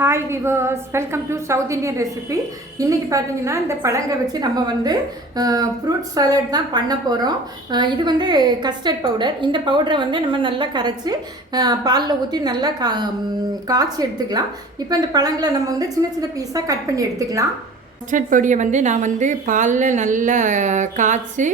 Hi viewers, welcome to south Indian recipe. இன்றைக்கி பார்த்தீங்கன்னா இந்த பழங்களை வச்சு நம்ம ஃப்ரூட் சாலட் தான் பண்ண போகிறோம். இது கஸ்டர்ட் பவுடர். இந்த பவுடரை நம்ம நல்லா கரைச்சி பாலில் ஊற்றி நல்லா காய்ச்சி எடுத்துக்கலாம். இப்போ இந்த பழங்களை நம்ம சின்ன சின்ன பீஸாக கட் பண்ணி எடுத்துக்கலாம். கஸ்டர்ட் பொடியை நான் பாலில் நல்லா காய்ச்சி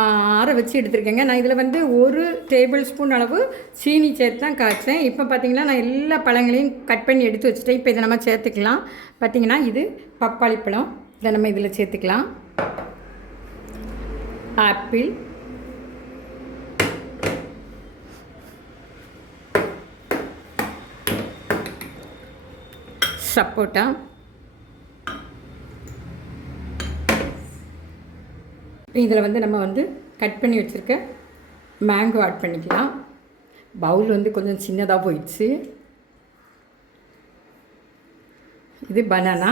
ஆற வச்சு எடுத்துருக்கேங்க. நான் இதில் 1 டேபிள் ஸ்பூன் அளவு சீனி சேர்த்து தான் காய்ச்சேன். இப்போ பார்த்திங்கன்னா நான் எல்லா பழங்களையும் கட் பண்ணி எடுத்து வச்சுட்டேன். இப்போ இதை நம்ம சேர்த்துக்கலாம். பார்த்திங்கன்னா இது பப்பாளி பழம், இதை நம்ம இதில் சேர்த்துக்கலாம். ஆப்பிள், சப்போட்டா, இதில் நம்ம கட் பண்ணி வச்சுருக்க மேங்கோ ஆட் பண்ணிக்கலாம். பவுல் கொஞ்சம் சின்னதாக போயிடுச்சு. இது பனானா,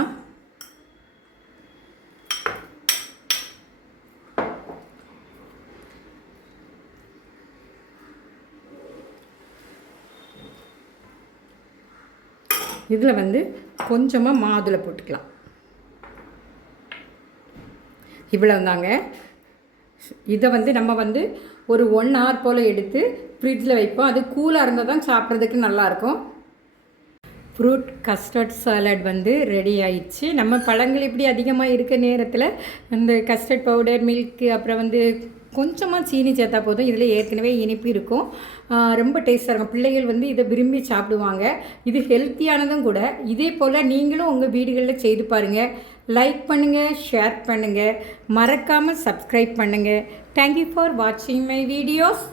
இதில் கொஞ்சமாக மாதுளை போட்டுக்கலாம். இவ்வளோதாங்க. இதை நம்ம ஒரு 1 hour போல் எடுத்து ஃப்ரிட்ஜில் வைப்போம். அது கூலாக இருந்தால் தான் சாப்பிட்றதுக்கு நல்லாயிருக்கும். ஃப்ரூட் கஸ்டர்ட் சாலட் ரெடி ஆயிடுச்சு. நம்ம பழங்கள் இப்படி அதிகமாக இருக்க நேரத்தில் இந்த கஸ்டர்ட் பவுடர், மில்க்கு, அப்புறம் கொஞ்சமாக சீனி சேர்த்தா போதும். இதில் ஏற்கனவே இனிப்பு இருக்கும். ரொம்ப டேஸ்ட்டாக இருக்கும். பிள்ளைகள் இதை விரும்பி சாப்பிடுவாங்க. இது ஹெல்த்தியானதும் கூட. இதே போல் நீங்களும் உங்கள் வீடுகளில் செய்து பாருங்கள். லைக் பண்ணுங்கள், ஷேர் பண்ணுங்கள், மறக்காமல் சப்ஸ்கிரைப் பண்ணுங்கள். தேங்க்யூ ஃபார் வாட்சிங் மை வீடியோஸ்.